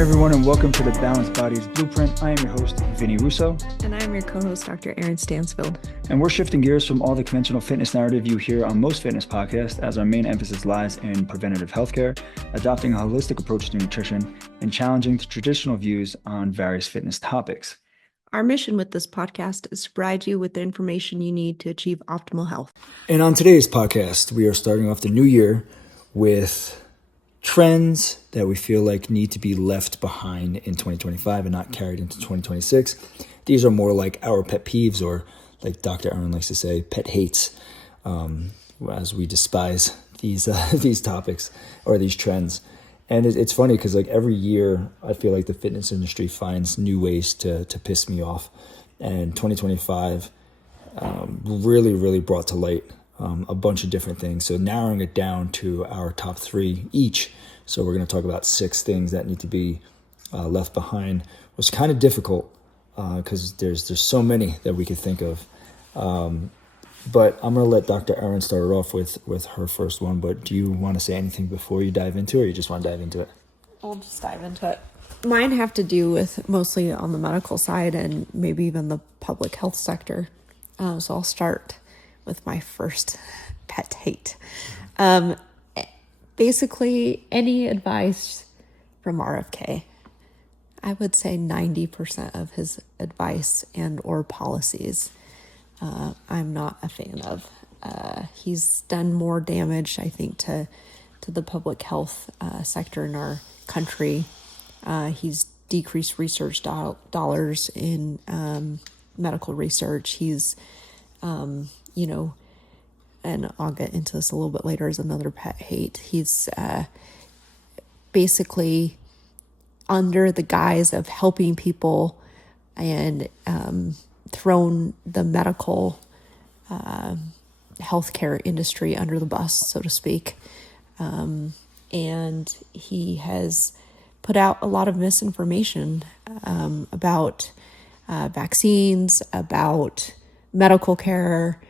Everyone, and welcome to the Balanced Bodies Blueprint. I am your host, Vinny Russo. And I'm your co-host, Dr. Eryn Stansfield. And we're shifting gears from all the conventional fitness narrative you hear on most fitness podcasts, as our main emphasis lies in preventative healthcare, adopting a holistic approach to nutrition, and challenging the traditional views on various fitness topics. Our mission with this podcast is to provide you with the information you need to achieve optimal health. And on today's podcast, we are starting off the new year with trends that we feel like need to be left behind in 2025 and not carried into 2026. These are more like our pet peeves, or like Dr. Eryn likes to say, pet hates, as we despise these topics or these trends. And it's funny because like every year I feel like the fitness industry finds new ways to piss me off. And 2025 really brought to light a bunch of different things. So narrowing it down to our top 3 each. So we're going to talk about 6 things that need to be left behind. Was kind of difficult because there's so many that we could think of. But I'm going to let Dr. Eryn start it off with her first one. But do you want to say anything before you dive into it, or you just want to dive into it? I'll just dive into it. Mine have to do with mostly on the medical side and maybe even the public health sector. So I'll start with my first pet hate. Basically, any advice from RFK, I would say 90% of his advice and or policies, I'm not a fan of. He's done more damage, I think, to the public health sector in our country. He's decreased research dollars in medical research. He's and I'll get into this a little bit later, is another pet hate. He's basically under the guise of helping people and thrown the medical healthcare industry under the bus, so to speak. And he has put out a lot of misinformation about vaccines, about medical care,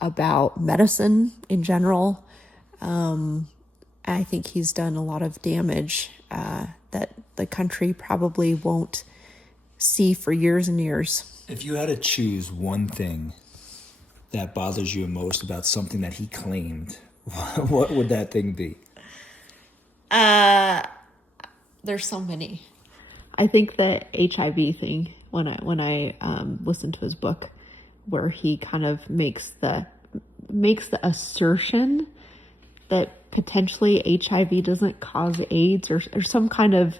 about medicine in general. I think he's done a lot of damage that the country probably won't see for years and years. If you had to choose one thing that bothers you most about something that he claimed, what would that thing be? There's so many. I think the HIV thing, when I listened to his book, where he kind of makes the assertion that potentially HIV doesn't cause AIDS or some kind of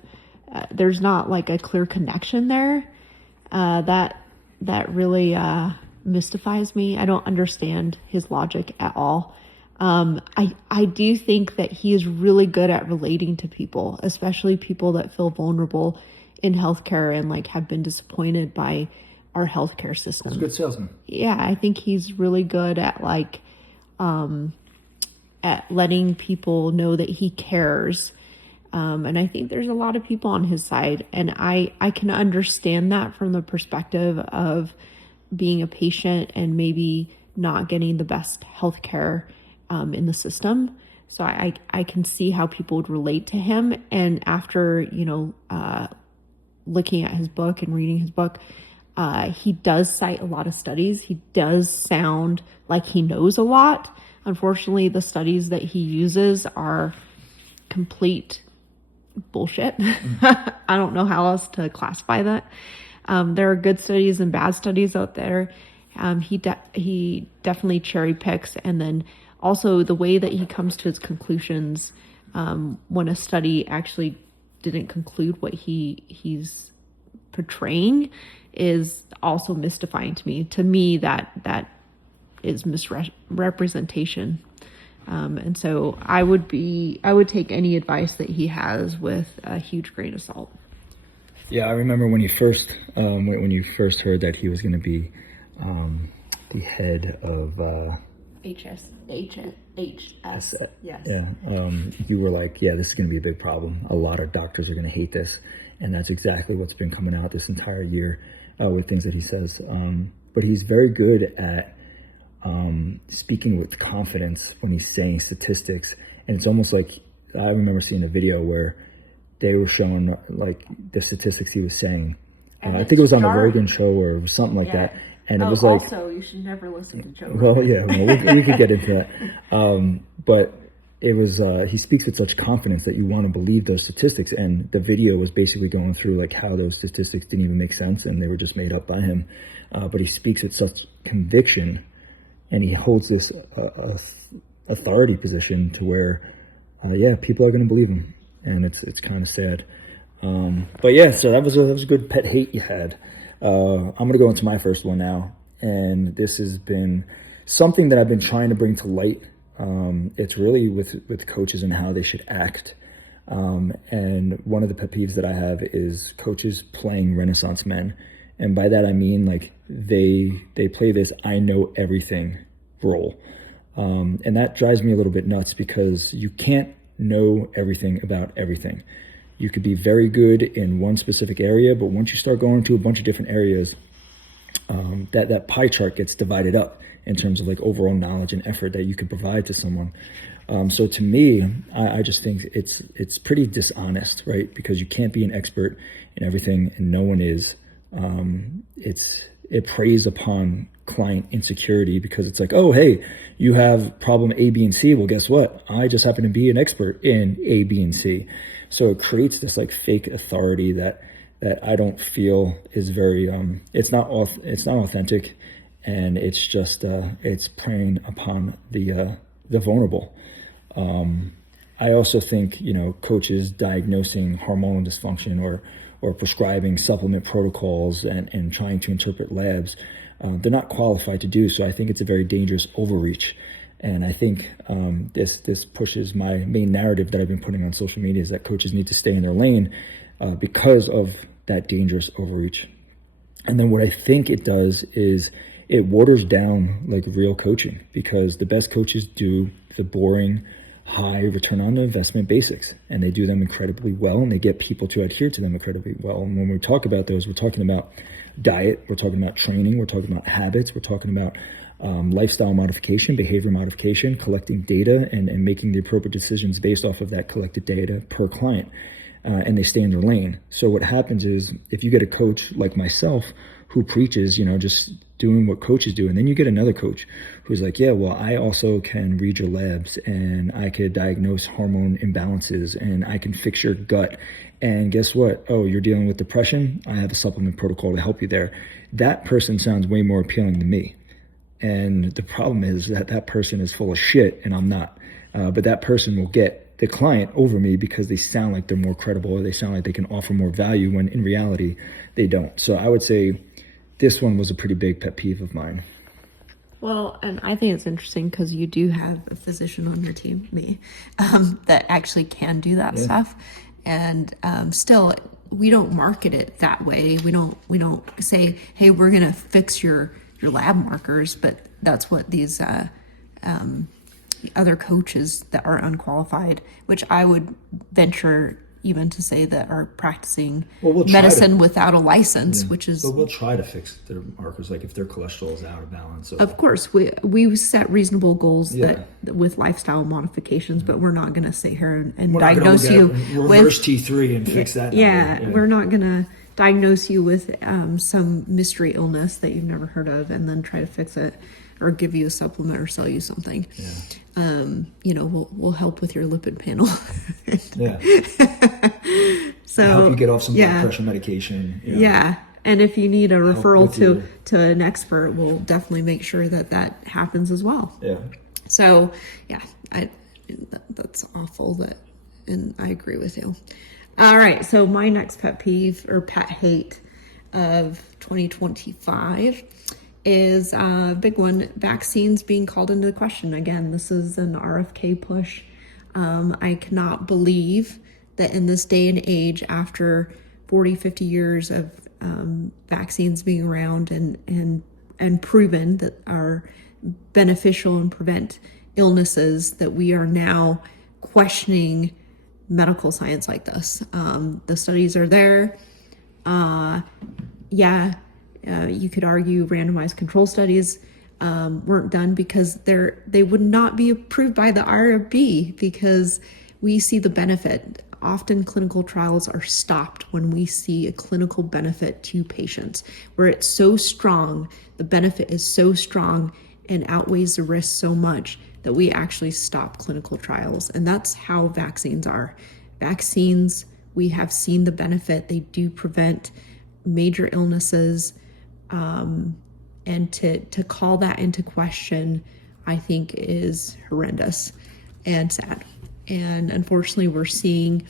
there's not like a clear connection there. That really mystifies me. I don't understand his logic at all. I do think that he is really good at relating to people, especially people that feel vulnerable in healthcare and like have been disappointed by our healthcare system. He's a good salesman. Yeah, I think he's really good at like at letting people know that he cares. And I think there's a lot of people on his side, and I can understand that from the perspective of being a patient and maybe not getting the best healthcare in the system. So I can see how people would relate to him. And after looking at his book and reading his book, he does cite a lot of studies. He does sound like he knows a lot. Unfortunately, the studies that he uses are complete bullshit. I don't know how else to classify that. There are good studies and bad studies out there. He definitely cherry picks, and then also the way that he comes to his conclusions when a study actually didn't conclude what he's portraying is also mystifying to me. To me, that is misrepresentation. And so I would take any advice that he has with a huge grain of salt. Yeah, I remember when you first heard that he was going to be the head of HS. Yes. Yeah. You were like, yeah, this is going to be a big problem. A lot of doctors are going to hate this. And that's exactly what's been coming out this entire year with things that he says. But he's very good at speaking with confidence when he's saying statistics. And it's almost like, I remember seeing a video where they were showing like the statistics he was saying. And I think it was on the jarring. Rogan show or something like that. And it was also, you should never listen to Joe Rogan. well, yeah, we could get into that. But it was, he speaks with such confidence that you want to believe those statistics. And the video was basically going through like how those statistics didn't even make sense and they were just made up by him. But he speaks with such conviction, and he holds this authority position to where, people are going to believe him. And it's kind of sad. But yeah, so that was a good pet hate you had. I'm going to go into my first one now. And this has been something that I've been trying to bring to light. It's really with coaches and how they should act. And one of the pet peeves that I have is coaches playing Renaissance men. And by that, I mean, like, they play this I know everything role. And that drives me a little bit nuts because you can't know everything about everything. You could be very good in one specific area, but once you start going to a bunch of different areas, that pie chart gets divided up in terms of like overall knowledge and effort that you could provide to someone. So to me, I just think it's pretty dishonest, right? Because you can't be an expert in everything, and no one is. It preys upon client insecurity because it's like, oh, hey, you have problem A, B, and C. Well, guess what? I just happen to be an expert in A, B, and C. So it creates this like fake authority that I don't feel is very, it's not authentic, and it's just, it's preying upon the vulnerable. I also think, coaches diagnosing hormonal dysfunction or prescribing supplement protocols and trying to interpret labs, they're not qualified to do. So I think it's a very dangerous overreach. And I think this pushes my main narrative that I've been putting on social media is that coaches need to stay in their lane because of that dangerous overreach. And then what I think it does is it waters down like real coaching, because the best coaches do the boring, high return on investment basics, and they do them incredibly well, and they get people to adhere to them incredibly well. And when we talk about those, we're talking about diet, we're talking about training, we're talking about habits, we're talking about lifestyle modification, behavior modification, collecting data and making the appropriate decisions based off of that collected data per client. And they stay in their lane. So what happens is if you get a coach like myself who preaches, just doing what coaches do, and then you get another coach who's like, yeah, well, I also can read your labs, and I could diagnose hormone imbalances, and I can fix your gut. And guess what? Oh, you're dealing with depression? I have a supplement protocol to help you there. That person sounds way more appealing to me. And the problem is that person is full of shit and I'm not. But that person will get the client over me because they sound like they're more credible, or they sound like they can offer more value when in reality they don't. So I would say this one was a pretty big pet peeve of mine. Well, and I think it's interesting because you do have a physician on your team, me, that actually can do that stuff. And still, we don't market it that way. We don't say, hey, we're going to fix your lab markers, but that's what these other coaches that are unqualified, which I would venture even to say that are practicing medicine without a license, which is... But we'll try to fix their markers, like if their cholesterol is out of balance. Of course, we set reasonable goals that with lifestyle modifications, but we're not going to sit here and diagnose you reverse T3 and fix that. We're not going to diagnose you with some mystery illness that you've never heard of and then try to fix it or give you a supplement or sell you something. We'll help with your lipid panel. So help you get off some blood pressure medication. And if you need a referral to an expert, we'll definitely make sure that happens as well. So that's awful, and I agree with you. All right, so my next pet peeve or pet hate of 2025 is a big one: vaccines being called into question. Again, this is an RFK push. I cannot believe that in this day and age, after 40, 50 years of vaccines being around and proven that are beneficial and prevent illnesses, that we are now questioning medical science like this. The studies are there. You could argue randomized control studies weren't done because they would not be approved by the IRB, because we see the benefit often clinical trials are stopped when we see a clinical benefit to patients, where it's so strong, the benefit is so strong and outweighs the risk so much that we actually stop clinical trials. And that's how vaccines are. Vaccines, we have seen the benefit. They do prevent major illnesses. And to call that into question, I think is horrendous and sad. And unfortunately, we're seeing,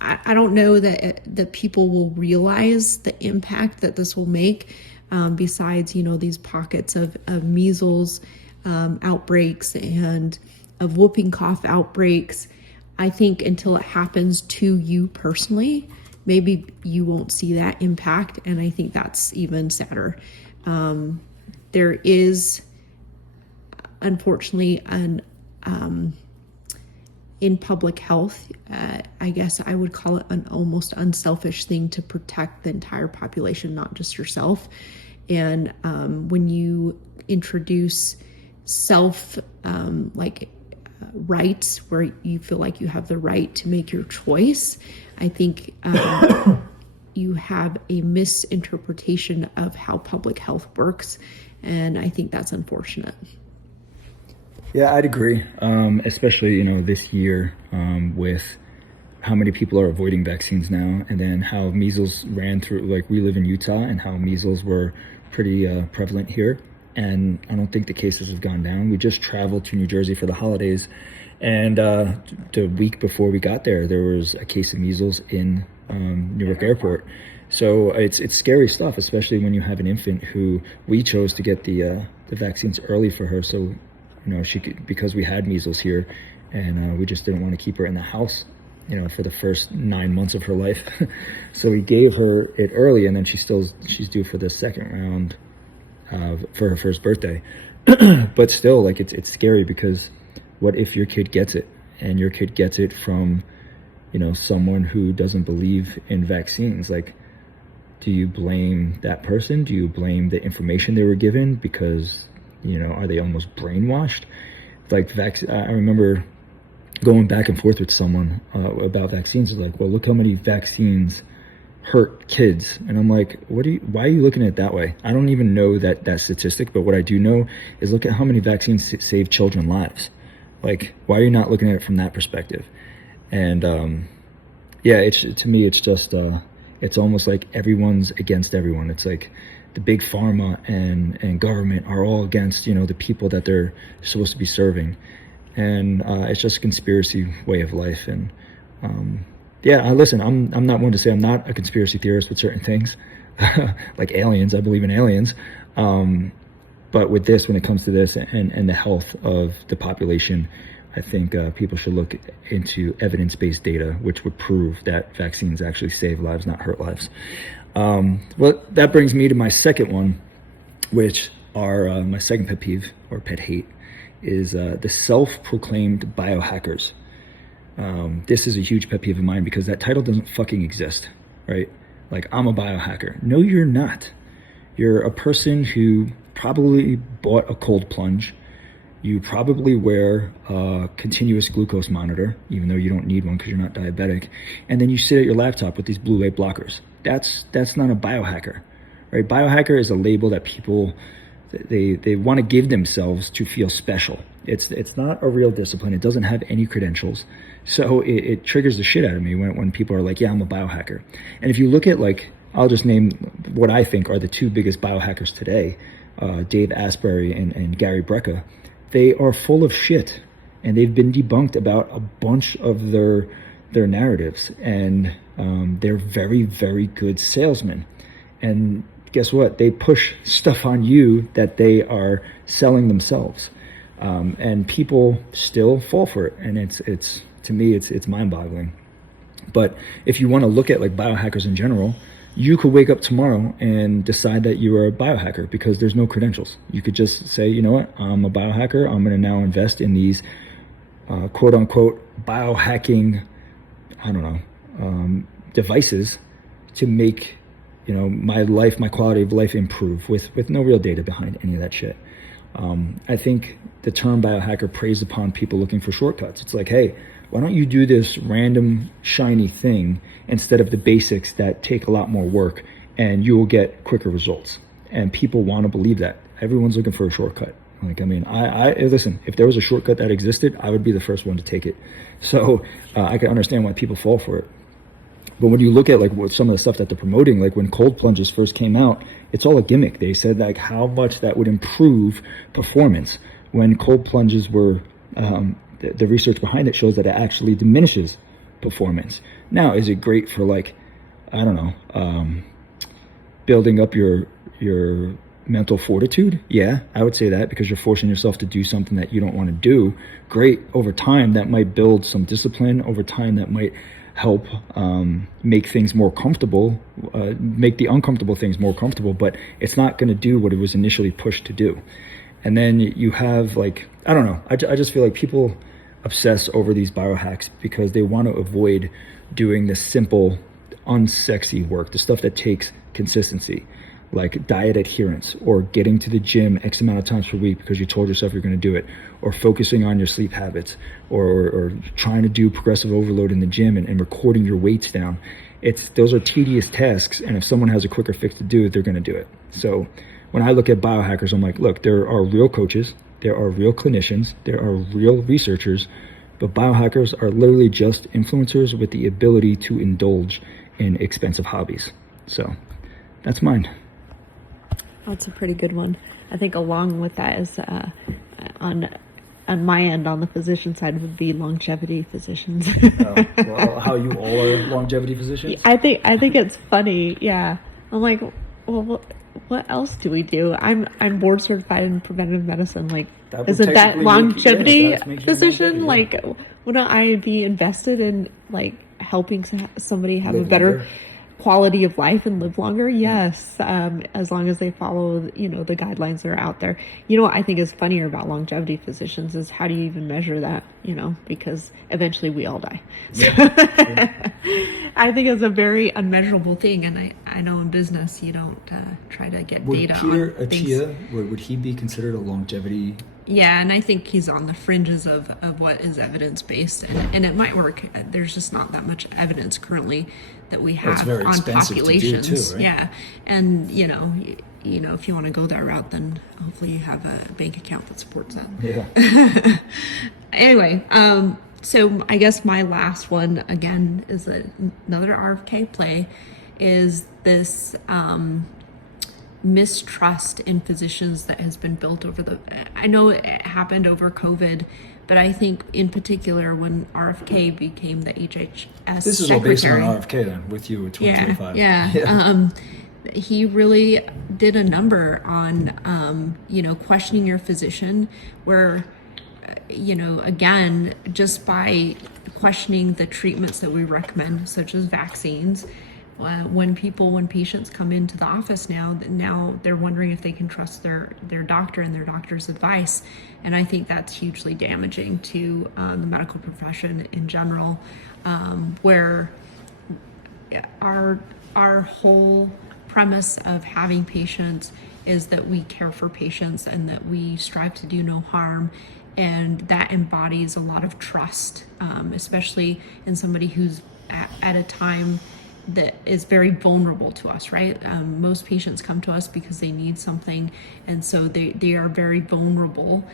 I don't know that people will realize the impact that this will make, besides, these pockets of measles outbreaks and of whooping cough outbreaks. I think until it happens to you personally, maybe you won't see that impact. And I think that's even sadder. There is, unfortunately, in public health, I guess I would call it an almost unselfish thing to protect the entire population, not just yourself. And when you introduce rights where you feel like you have the right to make your choice, I think you have a misinterpretation of how public health works. And I think that's unfortunate. Yeah, I'd agree. Especially, this year with how many people are avoiding vaccines now, and then how measles ran through, we live in Utah, and how measles were pretty prevalent here. And I don't think the cases have gone down. We just traveled to New Jersey for the holidays, and the week before we got there was a case of measles in Newark Airport. So it's scary stuff, especially when you have an infant who we chose to get the vaccines early for her. So, she could, because we had measles here, and we just didn't want to keep her in the house, for the first 9 months of her life. So we gave her it early, and then she's due for the second round for her first birthday. But still, it's scary, because what if your kid gets it, and your kid gets it from, someone who doesn't believe in vaccines? Do you blame that person? Do you blame the information they were given? Because, are they almost brainwashed? I remember going back and forth with someone about vaccines. Well, look how many vaccines hurt kids. And I'm like, why are you looking at it that way? I don't even know that statistic, but what I do know is look at how many vaccines save children lives. Why are you not looking at it from that perspective? And to me, it's just, it's almost like everyone's against everyone. It's like the big pharma and government are all against, the people that they're supposed to be serving. And it's just a conspiracy way of life. And listen, I'm not one to say I'm not a conspiracy theorist with certain things, like aliens. I believe in aliens. But with this, when it comes to this and the health of the population, I think people should look into evidence-based data, which would prove that vaccines actually save lives, not hurt lives. Well, that brings me to my second one, which are my second pet peeve or pet hate is the self-proclaimed biohackers. This is a huge pet peeve of mine because that title doesn't fucking exist, right? I'm a biohacker. No, you're not. You're a person who probably bought a cold plunge. You probably wear a continuous glucose monitor, even though you don't need one because you're not diabetic. And then you sit at your laptop with these blue light blockers. That's not a biohacker, right? Biohacker is a label that people, they want to give themselves to feel special. It's not a real discipline. It doesn't have any credentials. So it triggers the shit out of me when people are like, yeah, I'm a biohacker. And if you look at I'll just name what I think are the two biggest biohackers today, Dave Asprey and Gary Brecka. They are full of shit, and they've been debunked about a bunch of their narratives, and they're very, very good salesmen. And guess what? They push stuff on you that they are selling themselves, and people still fall for it. And it's to me, it's mind-boggling. But if you want to look at biohackers in general, you could wake up tomorrow and decide that you are a biohacker because there's no credentials. You could just say, you know what, I'm a biohacker. I'm going to now invest in these quote unquote biohacking, devices to make, my life, my quality of life improve with no real data behind any of that shit. I think the term biohacker preys upon people looking for shortcuts. It's like, hey, why don't you do this random shiny thing instead of the basics that take a lot more work, and you will get quicker results. And people want to believe that. Everyone's looking for a shortcut. Like, I mean, I listen, if there was a shortcut that existed, I would be the first one to take it. So I can understand why people fall for it. But when you look at like what some of the stuff that they're promoting, like when cold plunges first came out, it's all a gimmick. They said like how much that would improve performance. When cold plunges were, the research behind it shows that it actually diminishes performance. Now, is it great for like, I don't know, building up your mental fortitude? Yeah, I would say that, because you're forcing yourself to do something that you don't want to do. Great. Over time, that might build some discipline. Over time, that might help make things more comfortable, make the uncomfortable things more comfortable, but it's not going to do what it was initially pushed to do. And then you have like, I don't know, I just feel like people obsess over these biohacks because they want to avoid doing the simple, unsexy work, the stuff that takes consistency, like diet adherence, or getting to the gym X amount of times per week because you told yourself you're going to do it, or focusing on your sleep habits, or trying to do progressive overload in the gym and recording your weights down. Those are tedious tasks, and if someone has a quicker fix to do it, they're going to do it. So when I look at biohackers, I'm like, look, there are real coaches, there are real clinicians, there are real researchers, but biohackers are literally just influencers with the ability to indulge in expensive hobbies. So that's mine. That's a pretty good one. I think along with that is on my end, on the physician side, would be longevity physicians. Well, how you all are longevity physicians? I think it's funny. Yeah, I'm like, well, what else do we do? I'm board certified in preventive medicine. Like, isn't that longevity physician? Like, wouldn't I be invested in like helping somebody have a better quality of life and live longer? Yes, as long as they follow, the guidelines that are out there. What I think is funnier about longevity physicians is how do you even measure that? Because eventually we all die. So I think it's a very unmeasurable thing, and I know in business you don't try to get data Peter on things. Achia, would he be considered a longevity? Yeah, and I think he's on the fringes of what is evidence-based, and it might work. There's just not that much evidence currently that we have on populations. To do too, right? Yeah, and if you want to go that route, then hopefully you have a bank account that supports that. Yeah. Anyway, so I guess my last one again is another RFK play, is this mistrust in physicians that has been built I know it happened over COVID, but I think in particular when RFK became the HHS This is secretary, all based on RFK then, with you in 2025. Yeah. He really did a number on, questioning your physician, where, again, just by questioning the treatments that we recommend, such as vaccines, when patients come into the office now they're wondering if they can trust their doctor and their doctor's advice. And I think that's hugely damaging to the medical profession in general, where our whole premise of having patients is that we care for patients and that we strive to do no harm. And that embodies a lot of trust, especially in somebody who's at a time that is very vulnerable to us, right? Most patients come to us because they need something, and so they are very vulnerable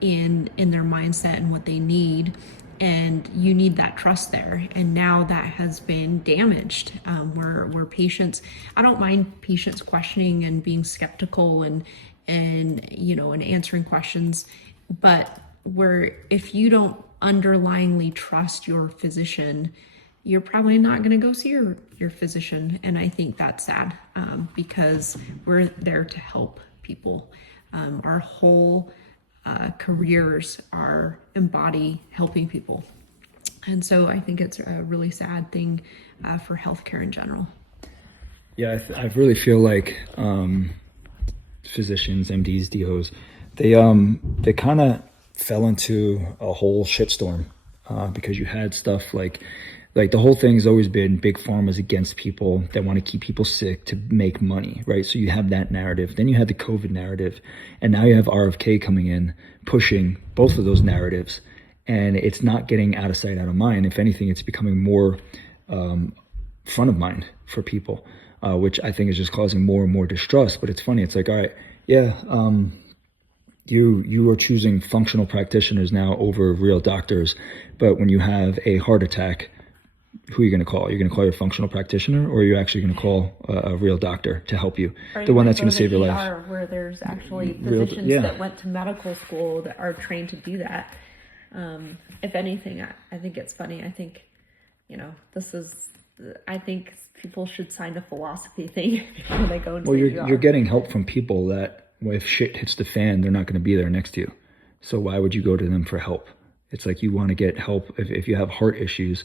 in their mindset and what they need, and you need that trust there. And now that has been damaged, where patients, I don't mind patients questioning and being skeptical and answering questions, but where if you don't underlyingly trust your physician, you're probably not going to go see your physician. And I think that's sad, because we're there to help people. Our whole careers embody helping people. And so I think it's a really sad thing for healthcare in general. Yeah, I really feel like physicians, MDs, DOs, they kind of fell into a whole shitstorm because you had stuff like the whole thing's always been big pharma's against people that want to keep people sick to make money, right? So you have that narrative. Then you had the COVID narrative, and now you have RFK coming in, pushing both of those narratives. and it's not getting out of sight, out of mind. If anything, it's becoming more front of mind for people, which I think is just causing more and more distrust. But it's funny. It's like, all right, yeah, you are choosing functional practitioners now over real doctors. But when you have a heart attack, who are you going to call? You're going to call your functional practitioner, or are you actually going to call a real doctor to help you? The one that's going to save your life. Where there's actually physicians that went to medical school that are trained to do that. If anything, I think it's funny. I think, I think people should sign a philosophy thing before they go into Well, you're getting help from people that, if shit hits the fan, they're not going to be there next to you. So why would you go to them for help? It's like you want to get help if you have heart issues,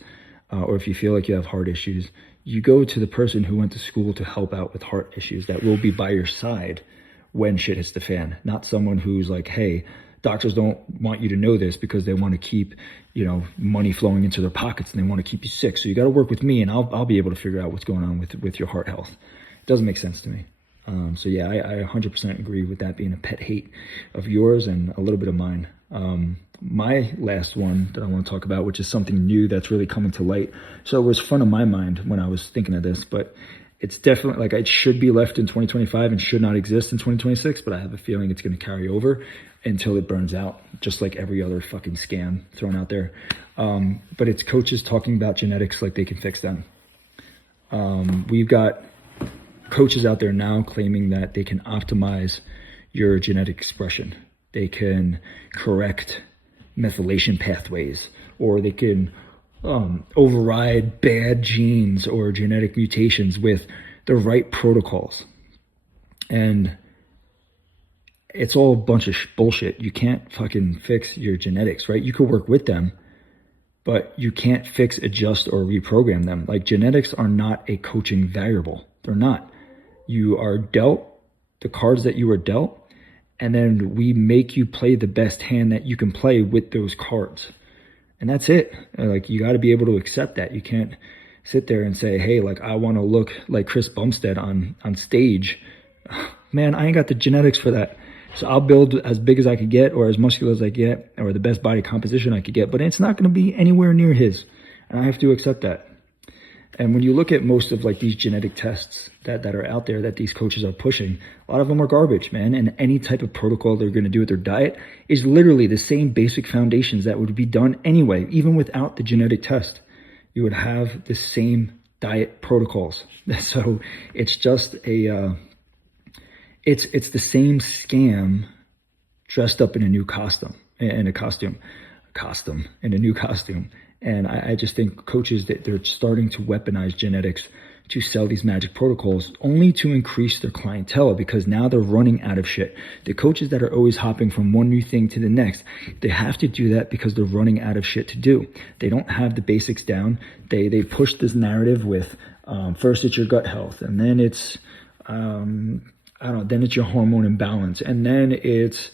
or if you feel like you have heart issues, you go to the person who went to school to help out with heart issues, that will be by your side when shit hits the fan, not someone who's like, hey, doctors don't want you to know this because they want to keep, money flowing into their pockets, and they want to keep you sick. So you got to work with me, and I'll be able to figure out what's going on with your heart health. It doesn't make sense to me. So yeah, I 100% agree with that being a pet hate of yours and a little bit of mine. My last one that I want to talk about, which is something new that's really coming to light. So it was front of my mind when I was thinking of this, but it's definitely like it should be left in 2025 and should not exist in 2026, but I have a feeling it's going to carry over until it burns out, just like every other fucking scam thrown out there. But it's coaches talking about genetics like they can fix them. We've got coaches out there now claiming that they can optimize your genetic expression. They can correct methylation pathways, or they can override bad genes or genetic mutations with the right protocols. And it's all a bunch of bullshit. You can't fucking fix your genetics, right? You could work with them, but you can't fix, adjust, or reprogram them. Like, genetics are not a coaching variable. They're not. You are dealt the cards that you were dealt, and then we make you play the best hand that you can play with those cards. And that's it. Like, you got to be able to accept that. You can't sit there and say, hey, like, I want to look like Chris Bumstead on stage. Man, I ain't got the genetics for that. So I'll build as big as I could get, or as muscular as I get, or the best body composition I could get, but it's not going to be anywhere near his. And I have to accept that. And when you look at most of like these genetic tests that are out there that these coaches are pushing, a lot of them are garbage, man. And any type of protocol they're going to do with their diet is literally the same basic foundations that would be done anyway, even without the genetic test. You would have the same diet protocols. So it's just it's the same scam dressed up in a new costume, in a new costume. And I just think coaches, that they're starting to weaponize genetics to sell these magic protocols only to increase their clientele, because now they're running out of shit. The coaches that are always hopping from one new thing to the next, they have to do that because they're running out of shit to do. They don't have the basics down. They push this narrative with first it's your gut health, and then it's then it's your hormone imbalance, and then it's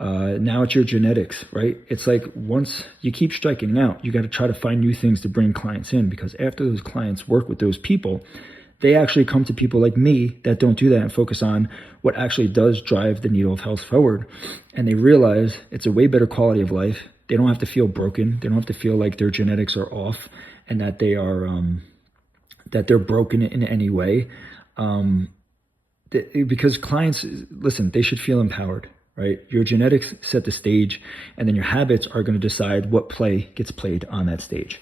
now it's your genetics, right? It's like, once you keep striking out, you got to try to find new things to bring clients in, because after those clients work with those people, they actually come to people like me that don't do that and focus on what actually does drive the needle of health forward. And they realize it's a way better quality of life. They don't have to feel broken. They don't have to feel like their genetics are off and that they are, that they're broken in any way. Because clients, listen, they should feel empowered. Right? Your genetics set the stage, and then your habits are going to decide what play gets played on that stage.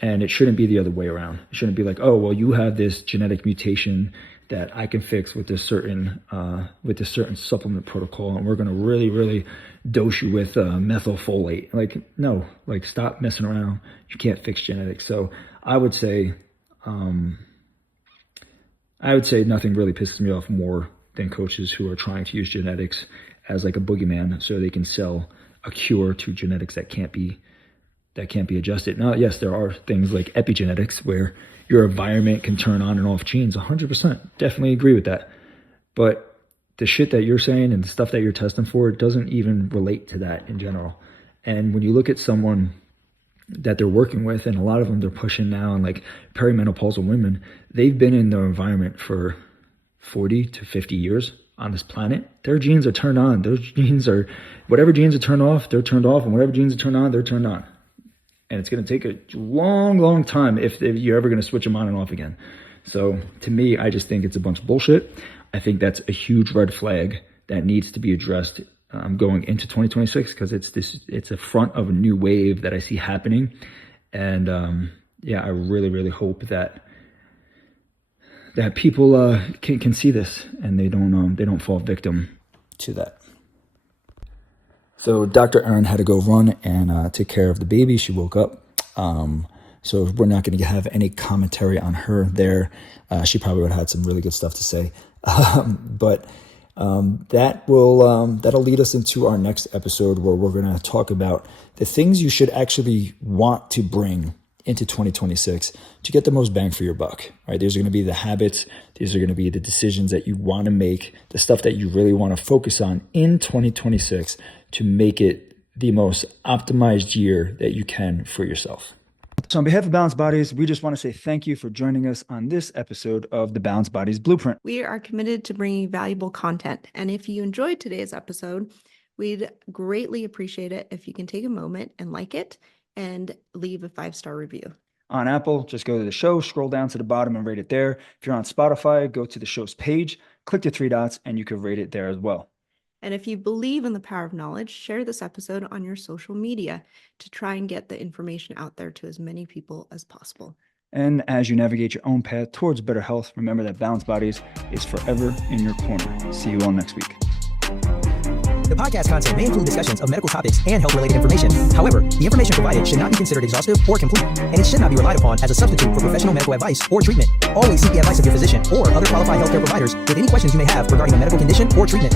And it shouldn't be the other way around. It shouldn't be like, oh, well, you have this genetic mutation that I can fix with this certain supplement protocol, and we're going to really, really dose you with methylfolate. Like, no, like, stop messing around. You can't fix genetics. So I would say nothing really pisses me off more than coaches who are trying to use genetics as like a boogeyman so they can sell a cure to genetics that can't be adjusted. Now, yes, there are things like epigenetics where your environment can turn on and off genes. 100%, definitely agree with that. But the shit that you're saying and the stuff that you're testing for, it doesn't even relate to that in general. And when you look at someone that they're working with, and a lot of them they're pushing now, and like perimenopausal women, they've been in their environment for 40 to 50 years. on this planet, their genes are turned on. Those genes are, whatever genes are turned off, they're turned off, and whatever genes are turned on, they're turned on. And it's going to take a long, long time if you're ever going to switch them on and off again. So to me, I just think it's a bunch of bullshit. I think that's a huge red flag that needs to be addressed going into 2026, because it's a front of a new wave that I see happening. And I really, really hope that people can see this and they don't fall victim to that. So Dr. Eryn had to go run and take care of the baby. She woke up. So we're not going to have any commentary on her there. She probably would have had some really good stuff to say. But that'll lead us into our next episode, where we're going to talk about the things you should actually want to bring into 2026 to get the most bang for your buck, right? These are going to be the habits. These are going to be the decisions that you want to make, the stuff that you really want to focus on in 2026 to make it the most optimized year that you can for yourself. So on behalf of Balanced Bodies, we just want to say thank you for joining us on this episode of the Balanced Bodies Blueprint. We are committed to bringing valuable content. And if you enjoyed today's episode, we'd greatly appreciate it if you can take a moment and like it and leave a 5-star review. On Apple, just go to the show, scroll down to the bottom and rate it there. If you're on Spotify, go to the show's page, click the 3 dots, and you can rate it there as well. And if you believe in the power of knowledge, share this episode on your social media to try and get the information out there to as many people as possible. And as you navigate your own path towards better health, remember that Balanced Bodies is forever in your corner. See you all next week. The podcast content may include discussions of medical topics and health-related information. However, the information provided should not be considered exhaustive or complete, and it should not be relied upon as a substitute for professional medical advice or treatment. Always seek the advice of your physician or other qualified healthcare providers with any questions you may have regarding a medical condition or treatment.